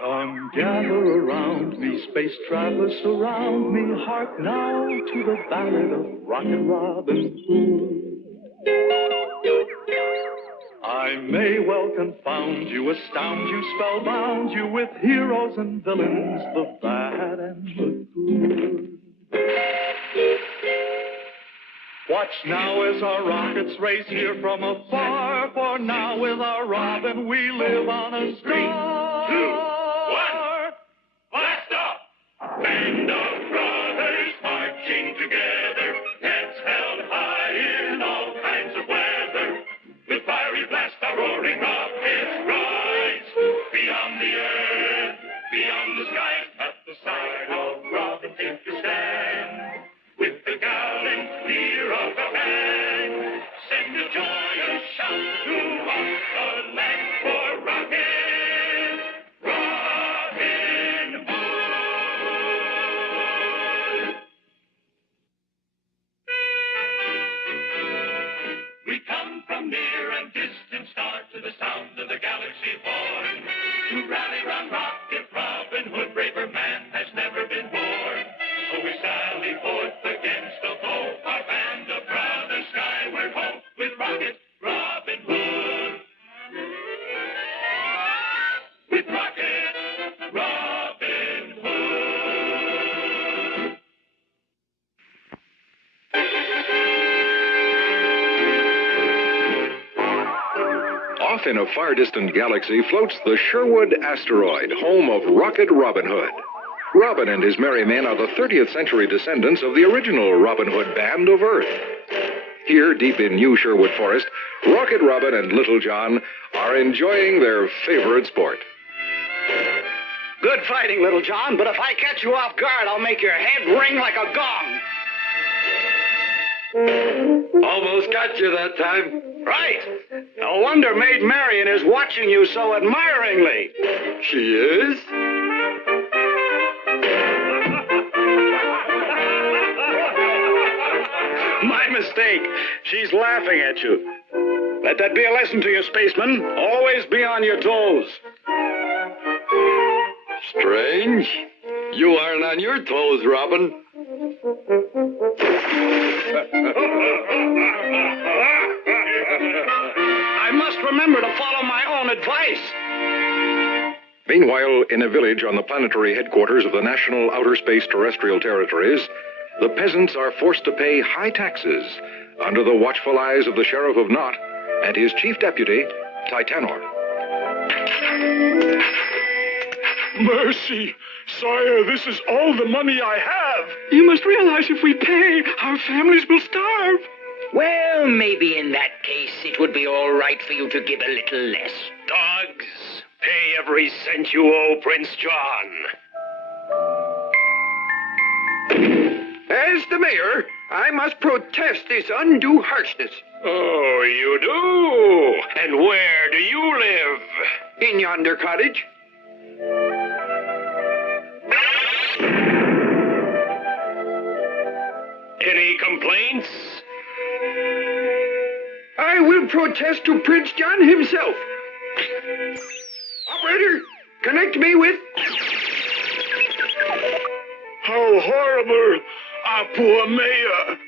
Come gather around me, space travelers surround me. Hark now to the ballad of Rocket Robin Hood. I may well confound you, astound you, spellbound you with heroes and villains, the bad and the good. Watch now as our rockets race here from afar, for now with our Robin we live on a star. 3, 2, 1, blast off! Band of brothers marching together, heads held high in all kinds of weather. With fiery blast a roaring rockets rise, beyond the earth, beyond the skies, at the side of Robin take your stand. With the gallant clear of the band, send a joyous shout throughout the land for Rocket, Robin Hood. We come from near and distant star to the sound of the galaxy born, to rally round Rocket Robin Hood, braver man has never been born. So we sally forth against the foe, our band of brothers skyward ho, with Rocket Robin Hood. With Rocket Robin Hood. Off in a far-distant galaxy floats the Sherwood asteroid, home of Rocket Robin Hood. Robin and his merry men are the 30th century descendants of the original Robin Hood band of Earth. Here, deep in New Sherwood Forest, Rocket Robin and Little John are enjoying their favorite sport. Good fighting, Little John, but if I catch you off guard, I'll make your head ring like a gong. Almost got you that time. Right. No wonder Maid Marian is watching you so admiringly. She is? My mistake. She's laughing at you. Let that be a lesson to you, spaceman. Always be on your toes. Strange. You aren't on your toes, Robin. I must remember to follow my own advice. Meanwhile, in a village on the planetary headquarters of the National Outer Space Terrestrial Territories, the peasants are forced to pay high taxes under the watchful eyes of the Sheriff of Knot and his chief deputy, Titanor. Mercy, sire, this is all the money I have. You must realize if we pay, our families will starve. Well, maybe in that case it would be all right for you to give a little less. Dogs, pay every cent you owe Prince John. As the mayor, I must protest this undue harshness. Oh, you do? And where do you live? In yonder cottage. Any complaints? I will protest to Prince John himself. Operator, connect me with... How horrible! Our poor mayor.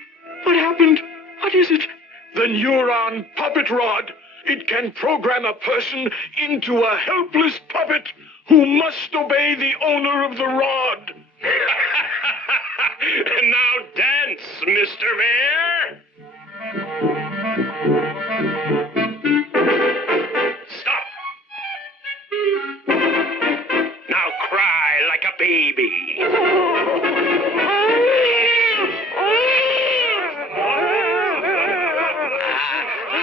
What happened? What is it? The neuron puppet rod. It can program a person into a helpless puppet who must obey the owner of the rod. Now dance, Mr. Mayor. Stop. Now cry like a baby.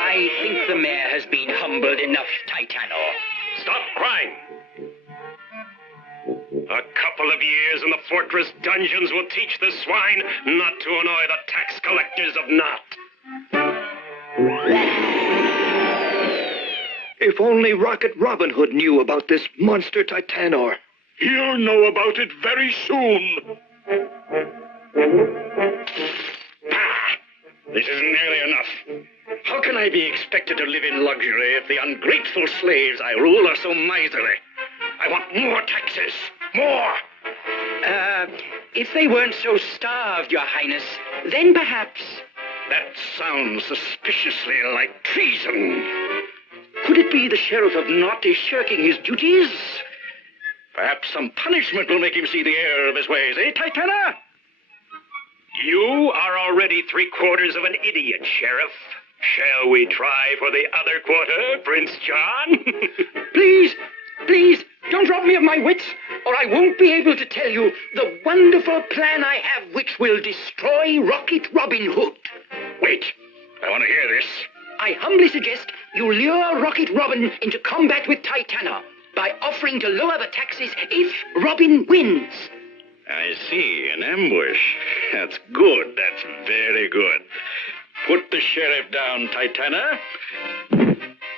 I think the mayor has been humbled enough, Titanor. Stop crying. A couple of years in the fortress dungeons will teach the swine not to annoy the tax collectors of Knot. If If only Rocket Robin Hood knew about this monster Titanor. He'll know about it very soon. This isn't nearly enough. How can I be expected to live in luxury if the ungrateful slaves I rule are so miserly? I want more taxes. More! If they weren't so starved, Your Highness, then perhaps... That sounds suspiciously like treason. Could it be the Sheriff of Knott is shirking his duties? Perhaps some punishment will make him see the error of his ways, eh, Titana? You are already 3/4 of an idiot, Sheriff. Shall we try for the other quarter, Prince John? Please, don't rob me of my wits, or I won't be able to tell you the wonderful plan I have which will destroy Rocket Robin Hood. Wait, I want to hear this. I humbly suggest you lure Rocket Robin into combat with Titana by offering to lower the taxes if Robin wins. I see, an ambush. That's good, that's very good. Put the sheriff down, Titana.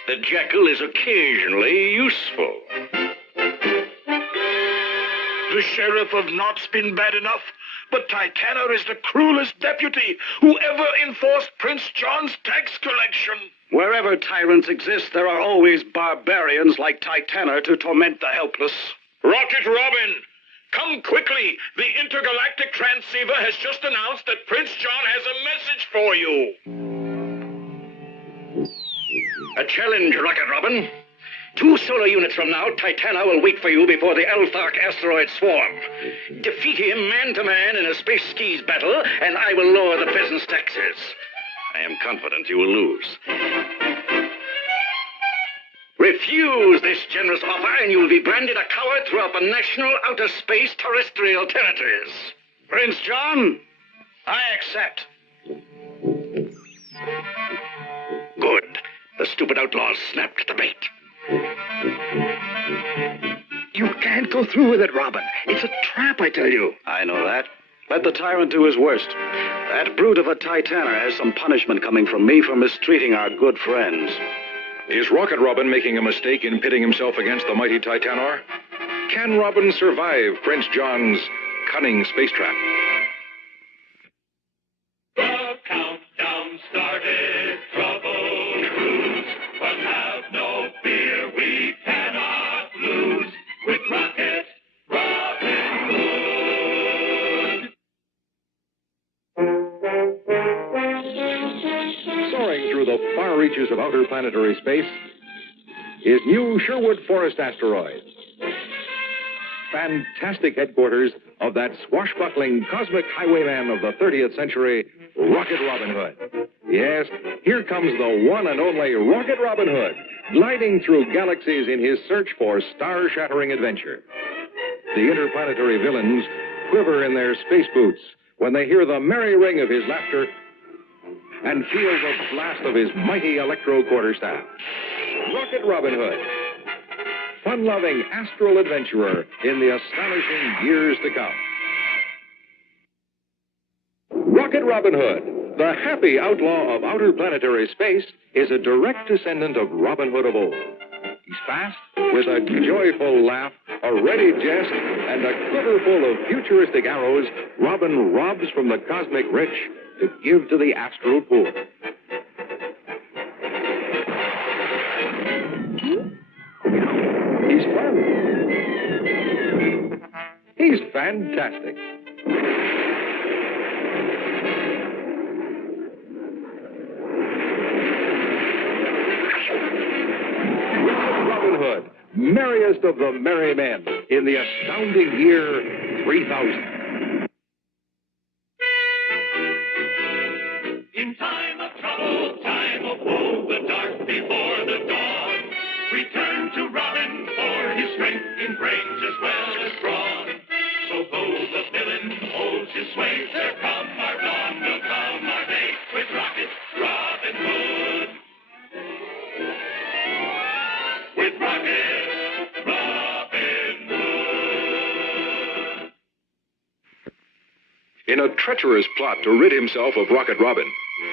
The jackal is occasionally useful. The Sheriff of Knott's been bad enough, but Titana is the cruelest deputy who ever enforced Prince John's tax collection. Wherever tyrants exist, there are always barbarians like Titana to torment the helpless. Rocket Robin, come quickly. The intergalactic transceiver has just announced that Prince John has a message for you. A challenge, Rocket Robin. 2 solar units from now, Titana will wait for you before the Elthark asteroid swarm. Defeat him man-to-man in a space skis battle, and I will lower the peasants' taxes. I am confident you will lose. Refuse this generous offer, and you will be branded a coward throughout the national outer space terrestrial territories. Prince John, I accept. Good. The stupid outlaws snapped the bait. You can't go through with it, Robin. It's a trap, I tell you. I know that. Let the tyrant do his worst. That brute of a Titana has some punishment coming from me for mistreating our good friends. Is Rocket Robin making a mistake in pitting himself against the mighty Titanor? Can Robin survive Prince John's cunning space trap? The countdown started, trouble cruise, but have no fear, we cannot lose with Rocket Robin Hood. Soaring through the far reaches of outer planetary space is new Sherwood Forest asteroid. Fantastic headquarters of that swashbuckling cosmic highwayman of the 30th century, Rocket Robin Hood. Yes, here comes the one and only Rocket Robin Hood, gliding through galaxies in his search for star-shattering adventure. The interplanetary villains quiver in their space boots when they hear the merry ring of his laughter and feel the blast of his mighty electro quarterstaff. Rocket Robin Hood, fun-loving astral adventurer in the astonishing years to come. Rocket Robin Hood, the happy outlaw of outer planetary space, is a direct descendant of Robin Hood of old. He's fast, with a joyful laugh, a ready jest, and a quiver full of futuristic arrows. Robin robs from the cosmic rich to give to the astral poor. He's fun. He's fantastic. Robin Hood, merriest of the merry men in the astounding year 3000. In time of trouble, time of woe, the dark before the dawn, we turn to Robin for his strength in brains as well as brawn. So though the villain holds his sway, there come our dawn, will come our day, with Rocket Robin Hood. With Rocket Robin Hood. In a treacherous plot to rid himself of Rocket Robin,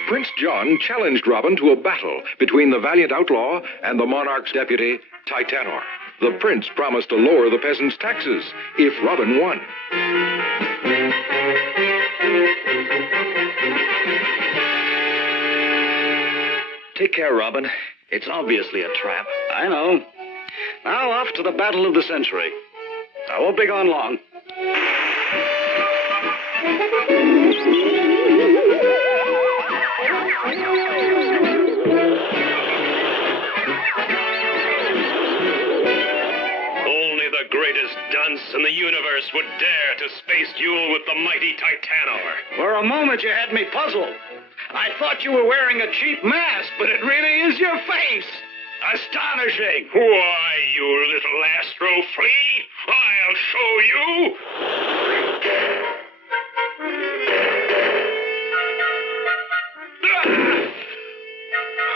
Prince John challenged Robin to a battle between the valiant outlaw and the monarch's deputy, Titanor. The prince promised to lower the peasants' taxes if Robin won. Take care, Robin. It's obviously a trap. I know. Now off to the battle of the century. I won't be gone long. Only the greatest dunce in the universe would dare to space duel with the mighty Titanor. For a moment, you had me puzzled. I thought you were wearing a cheap mask, but it really is your face. Astonishing. Why, you little astro flea, I'll show you.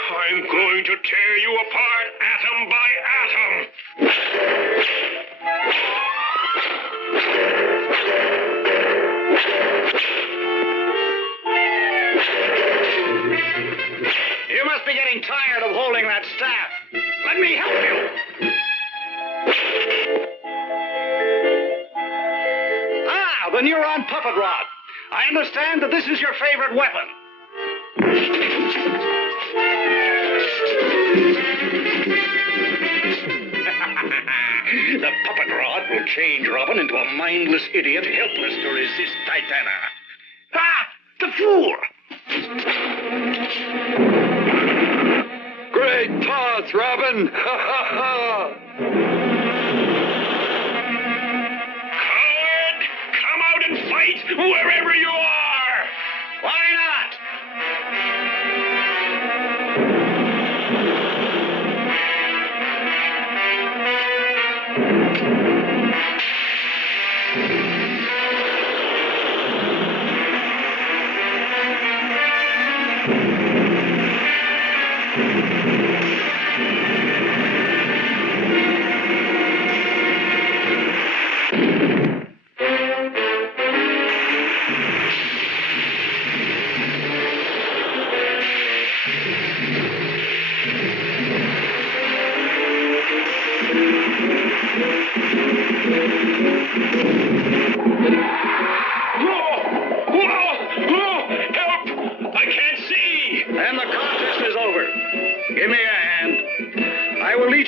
I'm going to tear you apart atom by atom. You must be getting tired of holding that staff. Let me help you. Ah, the neuron puppet rod. I understand that this is your favorite weapon. The puppet rod will change Robin into a mindless idiot helpless to resist Titana. Ah, the fool! Great thoughts, Robin! Ha ha ha! Coward, come out and fight wherever you are. Why not?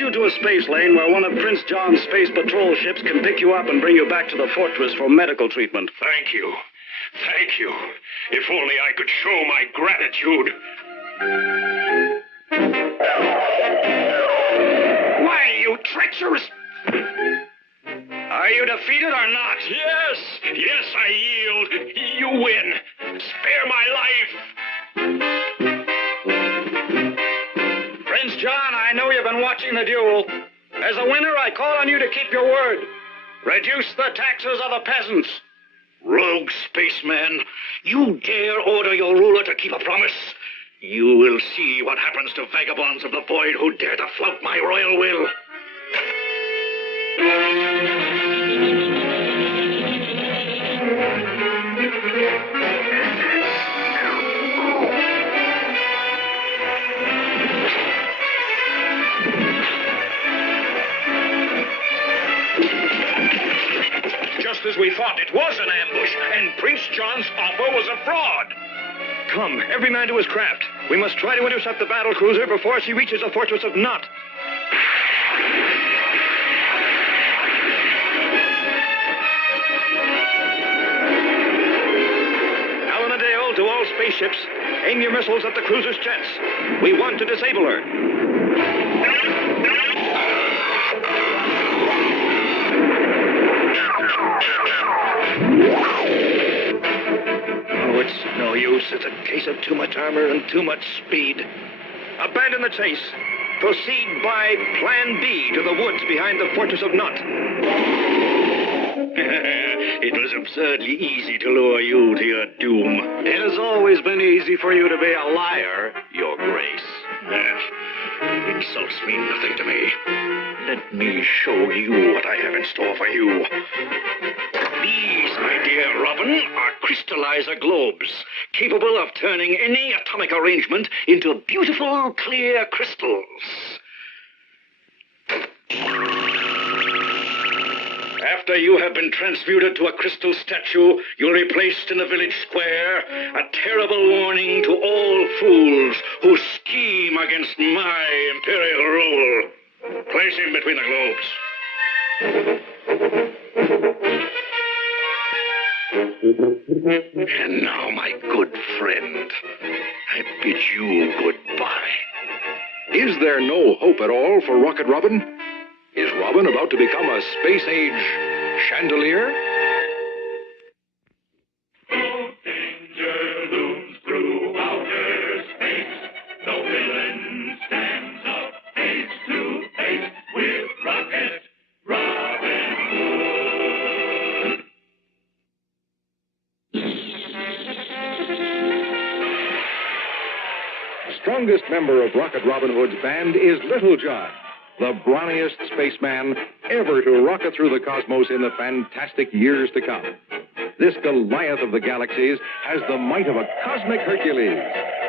To a space lane where one of Prince John's space patrol ships can pick you up and bring you back to the fortress for medical treatment. Thank you. Thank you. If only I could show my gratitude. Why, you treacherous... Are you defeated or not? Yes. Yes, I yield. You win. Spare my life. Prince John, I know you've been watching the duel. As a winner, I call on you to keep your word. Reduce the taxes of the peasants. Rogue spaceman, you dare order your ruler to keep a promise? You will see what happens to vagabonds of the void who dare to flout my royal will. Just as we thought, it was an ambush, and Prince John's offer was a fraud. Come, every man to his craft. We must try to intercept the battle cruiser before she reaches the fortress of Knot. Alanadale, to all spaceships, aim your missiles at the cruiser's jets. We want to disable her. Oh, it's no use. It's a case of too much armor and too much speed. Abandon the chase. Proceed by Plan B to the woods behind the fortress of Knot. It was absurdly easy to lure you to your doom. It has always been easy for you to be a liar, Your Grace. Insults mean nothing to me. Let me show you what I have in store for you. These, my dear Robin, are crystallizer globes, capable of turning any atomic arrangement into beautiful, clear crystals. After you have been transmuted to a crystal statue, you'll be placed in the village square, a terrible warning to all fools who scheme against my imperial rule. Place him between the globes. And now, my good friend, I bid you goodbye. Is there no hope at all for Rocket Robin? Is Robin about to become a space-age chandelier? No danger looms through outer space. No villain stands up face to face with Rocket Robin Hood. The strongest member of Rocket Robin Hood's band is Little John, the brawniest spaceman ever to rocket through the cosmos in the fantastic years to come. This Goliath of the galaxies has the might of a cosmic Hercules,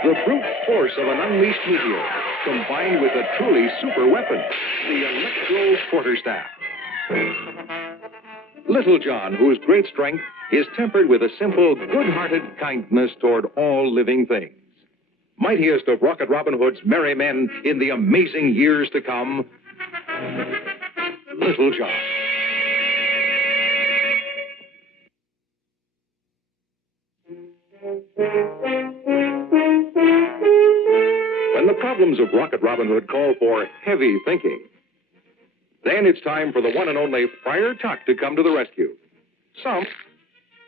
the brute force of an unleashed meteor, combined with a truly super weapon, the electro quarterstaff. Little John, whose great strength is tempered with a simple, good-hearted kindness toward all living things. Mightiest of Rocket Robin Hood's merry men in the amazing years to come, Little John. When the problems of Rocket Robin Hood call for heavy thinking, then it's time for the one and only Friar Tuck to come to the rescue. Some,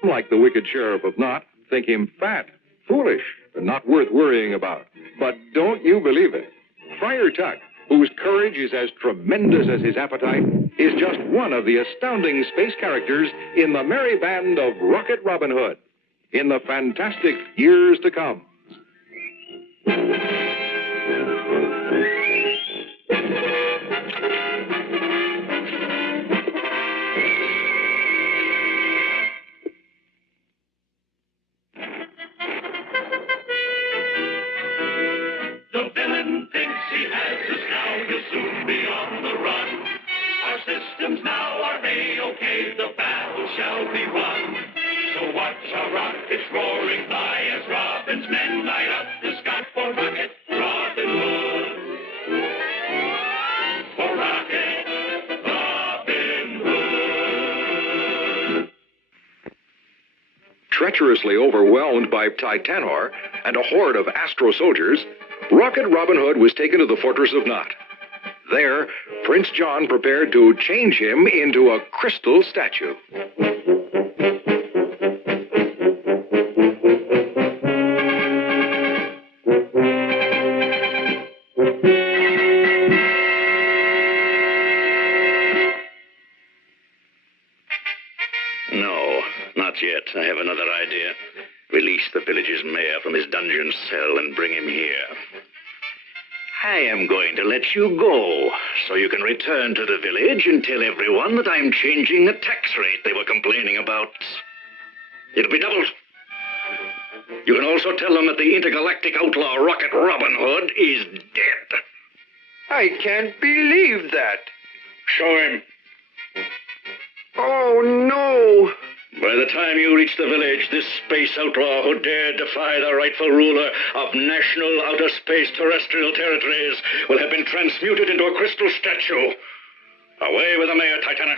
like the wicked Sheriff of Knott, think him fat, foolish, and not worth worrying about. But don't you believe it? Friar Tuck, whose courage is as tremendous as his appetite, is just one of the astounding space characters in the merry band of Rocket Robin Hood in the fantastic years to come. The villain thinks he has us now. He'll soon be on the run. Our systems now are A-OK. The battle shall be won. So watch our rockets roaring by as Robin's men light up the sky for Rocket Robin Hood. For Rocket Robin Hood. Treacherously overwhelmed by Titanor and a horde of astro soldiers, Rocket Robin Hood was taken to the fortress of Knott. There, Prince John prepared to change him into a crystal statue. No, not yet. I have another idea. Release the village's mayor from his dungeon cell and bring him here. I am going to let you go, so you can return to the village and tell everyone that I'm changing the tax rate they were complaining about. It'll be doubled. You can also tell them that the intergalactic outlaw Rocket Robin Hood is dead. I can't believe that. Show him. Oh, no. By the time you reach the village, this space outlaw who dared defy the rightful ruler of national outer space terrestrial territories will have been transmuted into a crystal statue. Away with the mayor, Titana.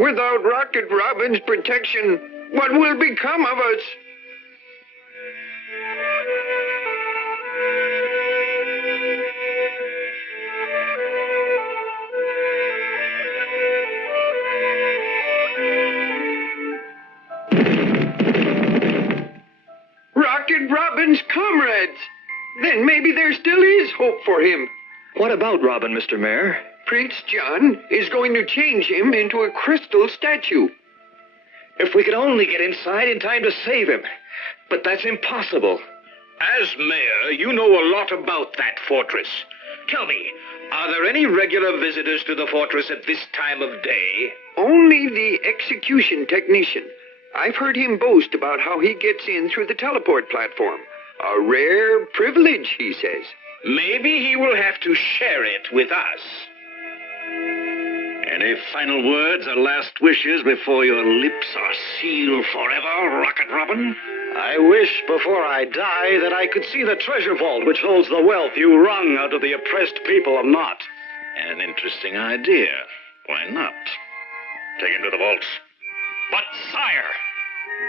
Without Rocket Robin's protection, what will become of us? Rocket Robin's comrades! Then maybe there still is hope for him. What about Robin, Mr. Mayor? Prince John is going to change him into a crystal statue. If we could only get inside in time to save him. But that's impossible. As mayor, you know a lot about that fortress. Tell me, are there any regular visitors to the fortress at this time of day? Only the execution technician. I've heard him boast about how he gets in through the teleport platform. A rare privilege, he says. Maybe he will have to share it with us. Any final words or last wishes before your lips are sealed forever, Rocket Robin? I wish before I die that I could see the treasure vault which holds the wealth you wrung out of the oppressed people of Not. An interesting idea. Why not? Take him to the vaults. But, sire,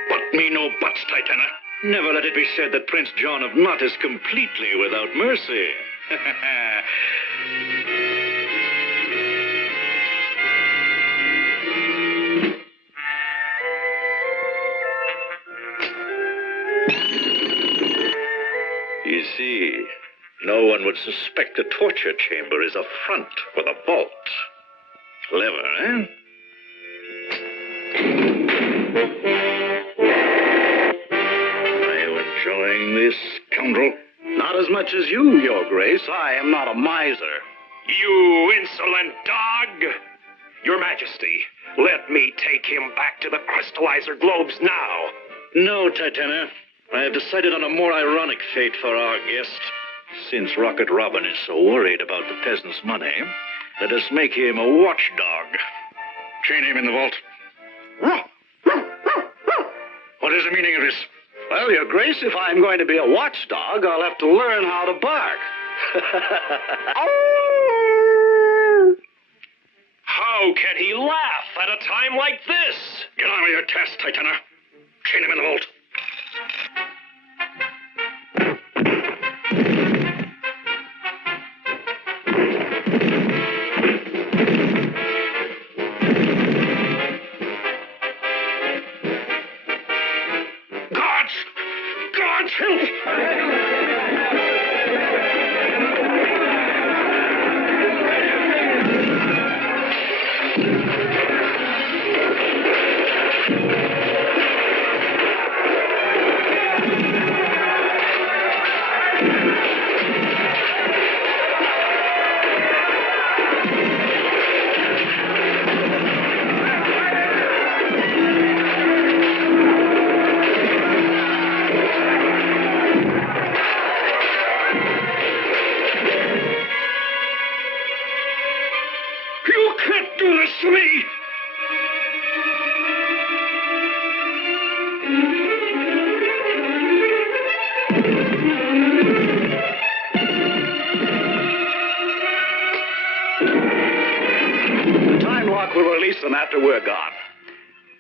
But me no buts, Titana. Never let it be said that Prince John of Not is completely without mercy. You see, no one would suspect the torture chamber is a front for the vault. Clever, eh? Are you enjoying this, scoundrel? Not as much as you, Your Grace. I am not a miser. you insolent dog! Your Majesty, let me take him back to the crystallizer globes now. No, Titana. I have decided on a more ironic fate for our guest. Since Rocket Robin is so worried about the peasants' money, let us make him a watchdog. Chain him in the vault. What is the meaning of this? Well, Your Grace, if I'm going to be a watchdog, I'll have to learn how to bark. How can he laugh at a time like this? Get on with your task, Titana. Chain him in the vault. God's help! You can't do this to me! The time lock will release them after we're gone.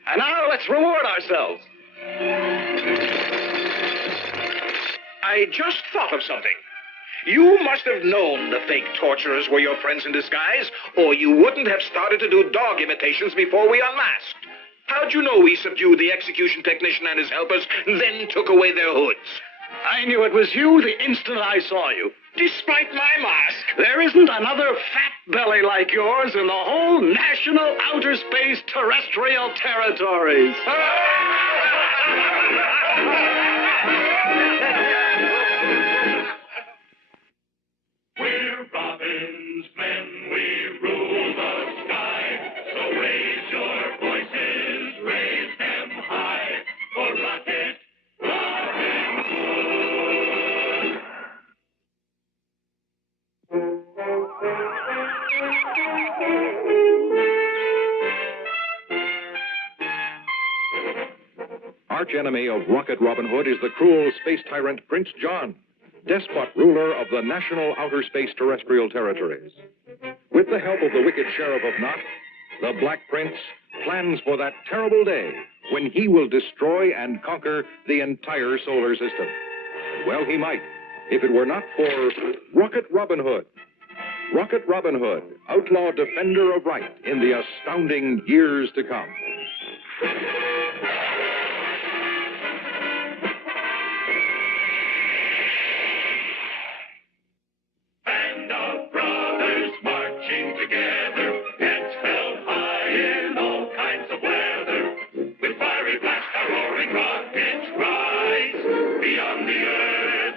And now let's reward ourselves. I just thought of something. You must have known the fake torturers were your friends in disguise, or you wouldn't have started to do dog imitations before we unmasked. How'd you know we subdued the execution technician and his helpers, then took away their hoods? I knew it was you the instant I saw you. Despite my mask. There isn't another fat belly like yours in the whole national outer space terrestrial territories. We're Robin's men, we rule the sky. So raise your voices, raise them high. For Rocket Robin Hood. Arch enemy of Rocket Robin Hood is the cruel space tyrant Prince John, despot ruler of the national outer space terrestrial territories. With the help of the wicked Sheriff of Not, the Black Prince plans for that terrible day when he will destroy and conquer the entire solar system. Well, he might, if it were not for Rocket Robin Hood. Rocket Robin Hood, outlaw defender of right in the astounding years to come. Band of brothers marching together, heads held high in all kinds of weather. With fiery blast, our roaring rockets rise beyond the earth.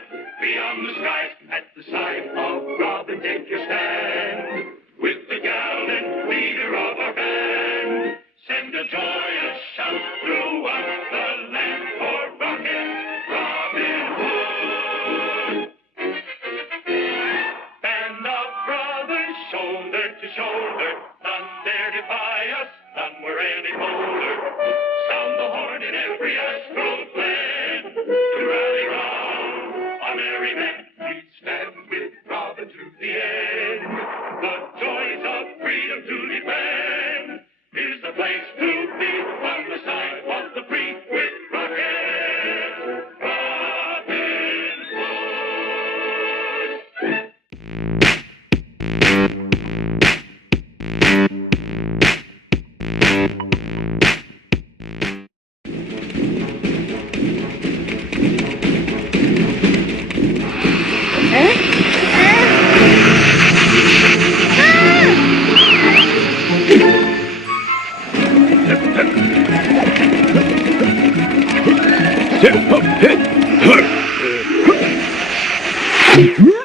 Robin.